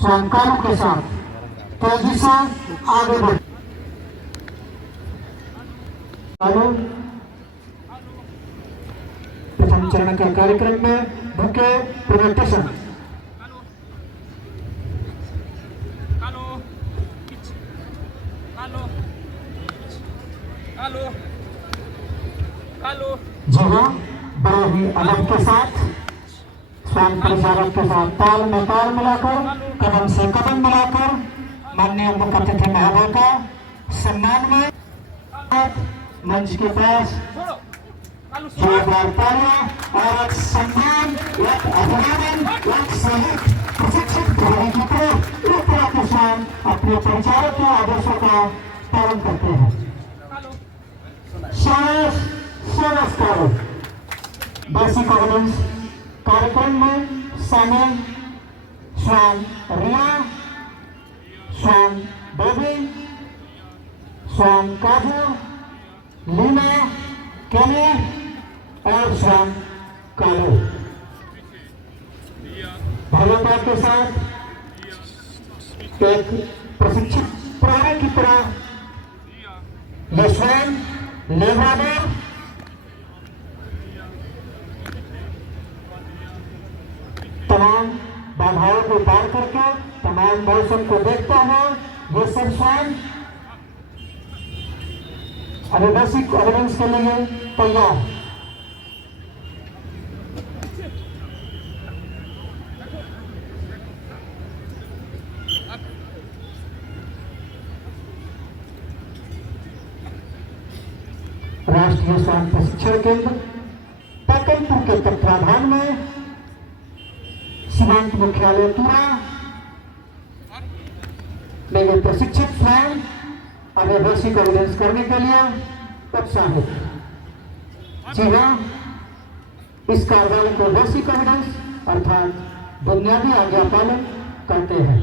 कानू के साथ तेजी से आगे बढ़। प्रथम चरण के कार्यक्रम में बुके प्रेजेंटेशन जी हाँ, बड़े ही अदब के साथ स्वयं प्रचारक के साथ ताल में ताल मिलाकर, कदम से कदम मिलाकर माननीय मुख्य अतिथि महोदय का सम्मान में मंच के पास जोरदार तालियां और एक सम्मान, एक अभिनंदन, एक सहयोग प्रशिक्षित करने की तरफ एक तरह के साथ अपने प्रचारक के आदेशों का पालन करते हैं। बेसिक एविडेंस कार्यक्रम में शामिल स्वयं रिया, स्वयं बेबी, स्वयं काजू, लीना, केनी और स्वयं कालू भव्यता के साथ एक प्रशिक्षित प्रहरी की तरह ये स्वयं लेवादार तमाम बाधाओं को पार करके तमाम मौसम को देखता है। ये सब स्वयं बेसिक एविडेंस के लिए तैयार। राष्ट्रीय स्वास्थ्य प्रशिक्षण केंद्र पाटनपुर के तत्वाधान में सीमांत मुख्यालय तुरा में प्रशिक्षित स्वयं अगर बेसिक एविडेंस करने के लिए उत्साहित। जी हाँ, इस कार्यालय को बेसिक एविडेंस अर्थात बुनियादी आज्ञा पालन करते हैं।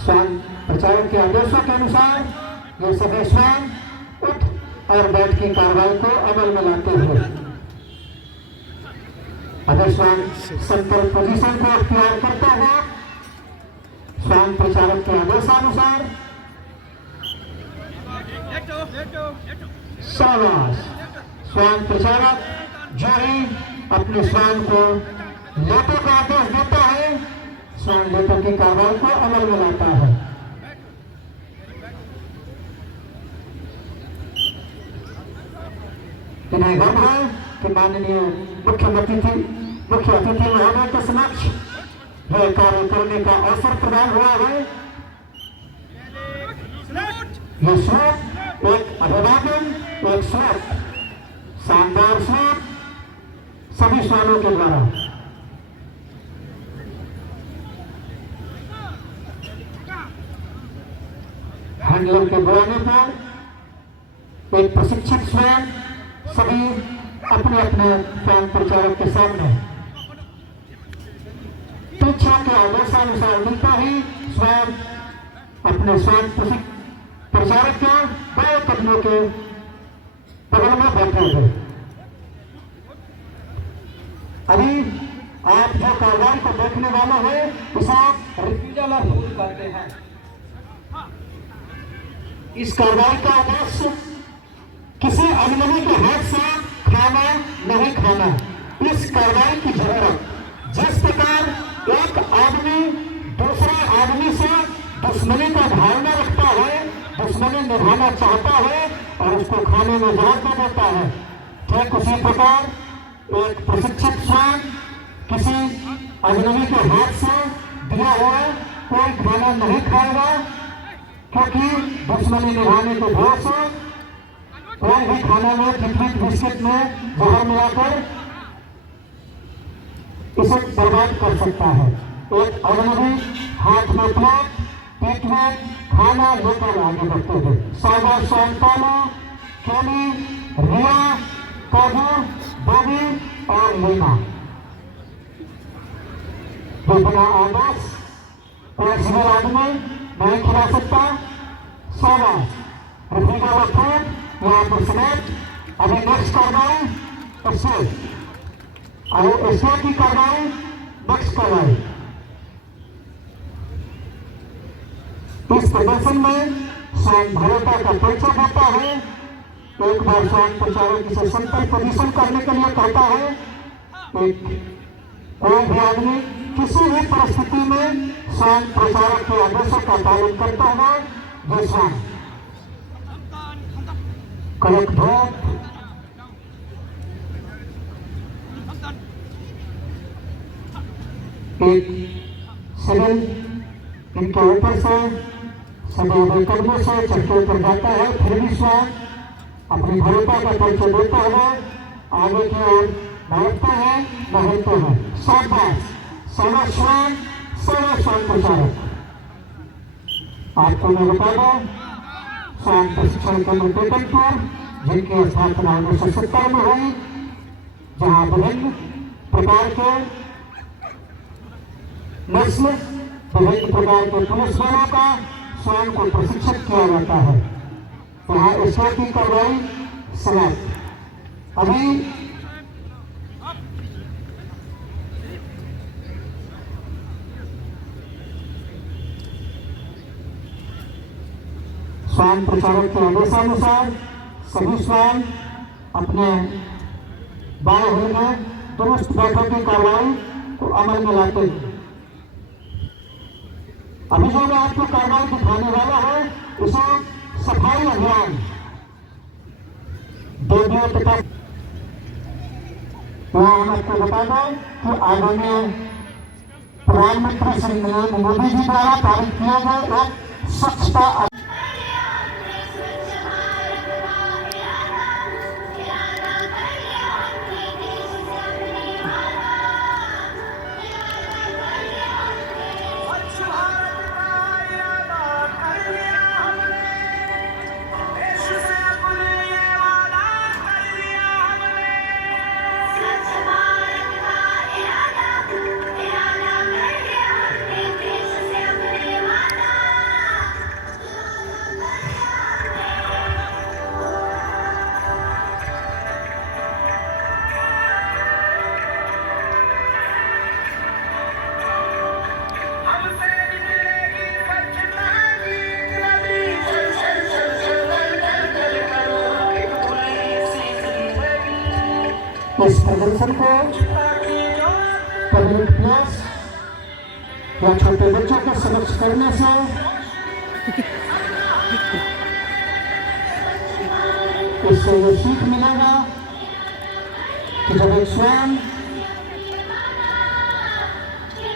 स्वयं प्रचारक के आदेशों के अनुसार ये सभी स्वयं उठ और बैठ की कार्रवाई को अमल में लाते हुए स्वयं सेंट्रल पोजीशन को अख्तियार करता है। स्वयं प्रचारक के आदेशानुसार स्वयं प्रचारक जो ही अपने स्वयं को लेटो का आदेश देता है, स्वयं लेटो की कार्रवाई को अमल में लाता है। इन्हें गर्व है कि माननीय मुख्य अतिथि महोदय के समक्ष यह कार्य करने का अवसर प्रदान हुआ है। ये श्लोक एक अभिवादन, एक श्लोक शानदार श्लोक सभी स्वानों के द्वारा हैंडलर के बुलाने पर एक प्रशिक्षित स्वयं सभी अपने अपने स्वयं प्रचारक के सामने परीक्षा के आदेशानुसार मिलता ही स्वयं अपने स्वयं प्रचारक के बड़े कदमों के बगल में बैठे हुए। अभी आप जो कार्रवाई को देखने वाला है उसे रिफ्यूजल करते हैं। इस कार्रवाई का उद्देश्य किसी अजनबी के हाथ से खाना नहीं खाना। इस कार्रवाई की जरूरत जिस प्रकार एक आदमी दूसरे आदमी से दुश्मनी का धारणा रखता है, दुश्मनी निभाना चाहता है और उसको खाने में जरूरत दे देता है, ठीक उसी प्रकार एक प्रशिक्षित स्वयं किसी अजनबी के हाथ से दिया हुआ कोई खाना नहीं खाएगा, क्योंकि दुश्मनी निभाने के भय से कोई भी खाने में टिकट बिस्किट में जहर मिलाकर इसे बर्बाद कर सकता है। एक अजनबी हाथ में प्लेट, पेट में खाना लेकर आगे बढ़ते हुए सागर सौंताना, केली, रिया, काजू, बेबी और लीना बिना आदेश कोई सिविल आदमी नहीं खिला सकता। सागर रिफ्यूजल फूड यहाँ पर समेत अभी नेक्स्ट कार्रवाई इससे और इससे की कार्रवाई नेक्स्ट कार्रवाई। इस प्रदर्शन में स्वयं भरोता का परिचय होता है। एक बार स्वयं प्रचारक इसे संपर्क प्रदर्शन करने के लिए कहता है। एक कोई भी आदमी किसी भी परिस्थिति में स्वयं प्रचारक के आदेशों का पालन करता है। जो स्वयं कड़क धूप एक सिविल इनके ऊपर से सदैव कदमों से चक्के पर जाता है, फिर भी स्वयं अपनी भरोता का परिचय देता है, आगे की ओर बढ़ता है, बढ़ते हैं। शाबाश, स्वयं प्रचारक। आपको मैं बता दूं, स्वयं प्रशिक्षण केंद्र बेगमपुर, जिनकी स्थापना 1970 में हुई, जहाँ विभिन्न प्रकार के नस्ल, विभिन्न प्रकार के पुलिस बलों का स्वयं को प्रशिक्षित किया जाता है। यहाँ ईश्वर की कार्रवाई समाप्त। अभी स्वयं प्रचारक के आदेशानुसार सभी स्वयं अपने बाएं हाथ में दुरुस्त बैठक की कार्रवाई को अमल में लाते हैं। अभी जो मैं आपको कार्रवाई दिखाने वाला है, उसे सफाई अभियान देवियों तथा हम आपको बता दें कि आदरणीय प्रधानमंत्री श्री नरेंद्र मोदी जी द्वारा पारित किया गया एक स्वच्छता इस प्रदर्शन को पब्लिक प्लेस या छोटे बच्चों को समक्ष करने से इससे ये सीख मिलेगा कि जब एक स्वयं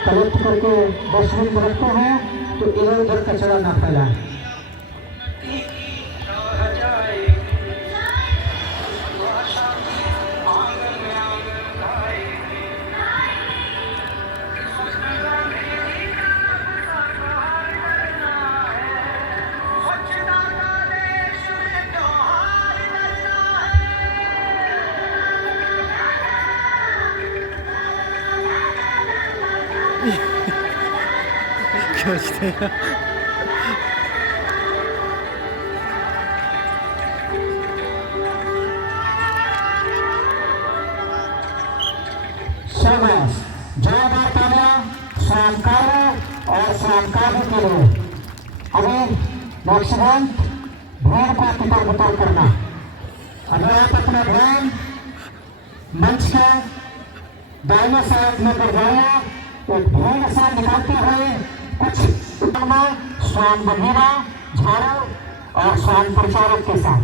कलेक्ट करके डस्टबिन में रखते हैं तो इधर उधर कचरा ना फैलाएं। क्याしてるशाबाश, जोरदार तालियां शानकारों और शानकारों के लिए। अभी मैक्सिमम भीड़ को तितर बितर करना। अगर आप अपना ध्यान मंच के दाहिने साइड में कर जाए, एक भीड़ से निकलते हुए कुछ स्वयं बघेरा, झाड़ू और स्वयं प्रचारक के साथ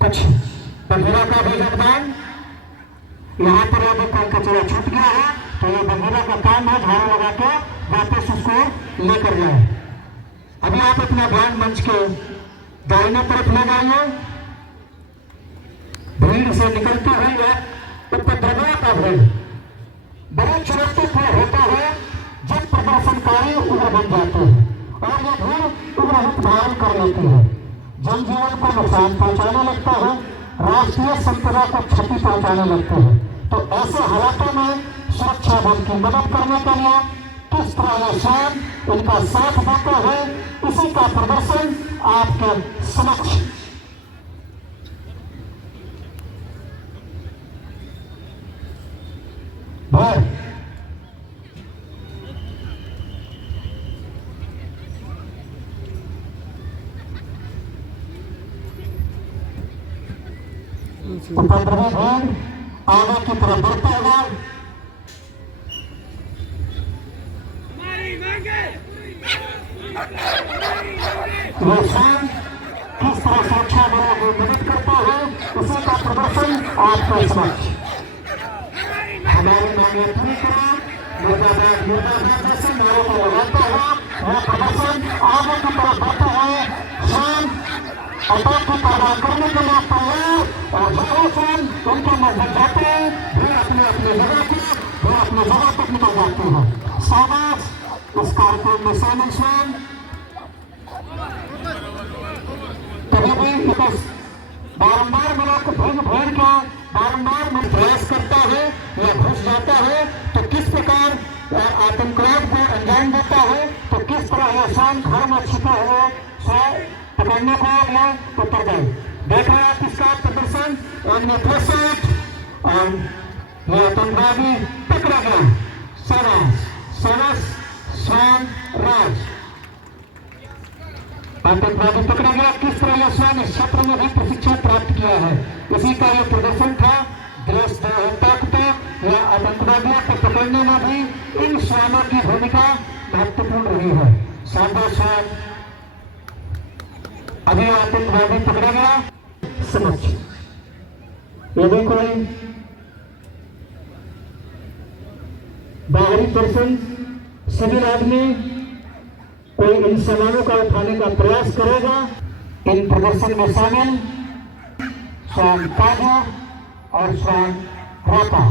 कुछ बघेरा का भी योगदान। यहाँ पर यदि कोई कचरा छूट गया है तो ये बघेरा का काम है झाड़ू लगा के वापस उसको लेकर जाए। अभी आप अपना ध्यान मंच के दाहिने तरफ लगाइए। भीड़ से निकलते हुए उपद्रवियों का भीड़ बड़ी चुनौतीपूर्ण होता है जब प्रदर्शनकारी उग्र बन जाते हैं और ये भीड़ उग्र रूप धारण कर लेती है, जनजीवन को नुकसान पहुंचाने लगता है, राष्ट्रीय संपदा को क्षति पहुंचाने लगते हैं। तो ऐसे हालातों में सुरक्षा बल की मदद करने के लिए किस तरह ये स्वयं इनका साथ देते हैं, इसी का प्रदर्शन आपके समक्ष उपद्रवी भीड़ आगे की तरफ बढ़ता हुआ ये शाम किस तरह सुरक्षा बलों को मदद करता है उसी का प्रदर्शन आपके समक्ष हमारी मांगे पूरी करें मुर्दाबाद जैसे नारों को लगाता हुआ वह प्रदर्शन आगे की तरफ बढ़ता है शाम अटैक की कार्रवाई करने के लिए तैयार और जहाँ शाम उनके नजदीक जाते हैं फिर अपने अपने जगह की फिर अपनी जगह तक निकल जाते हैं शाबाश इस कार्यक्रम में शामिल शाम कभी भी बारंबार मिला को भीड़ का बारंबार में प्रयास करता है या घुस जाता है तो किस प्रकार आतंकवाद को अंजाम देता है तो किस तरह यह शाम घर में छिपे हुए स्वयं पकड़ने को या उतर गए देख रहे हैं किसका प्रदर्शन यह आतंकवादी पकड़ा गया सरस स्वान राज आतंकवादी पकड़ा गया किस तरह यह स्वयं इस क्षेत्र में भी प्रशिक्षण प्राप्त किया है इसी का यह प्रदर्शन था देशद्रोहिता या आतंकवादियों को पकड़ने में भी इन स्वानों की भूमिका महत्वपूर्ण रही है साधो स्वान अभी आतंकवादी पकड़ा गया समझ यदि कोई बाहरी पर्सन सिविल आदमी कोई इन सामानों का उठाने का प्रयास करेगा इन प्रदर्शन में शामिल स्वान काजू और स्वान राता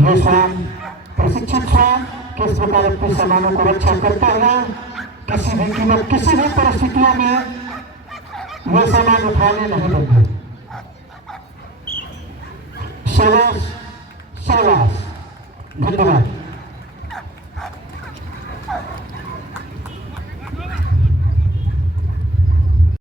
ये स्वान प्रशिक्षित स्वान किस प्रकार अपने सामानों को रक्षा करता है किसी भी कीमत किसी भी परिस्थितियों में ये सामान उठाने नहीं देंगे शाबाश धन्यवाद।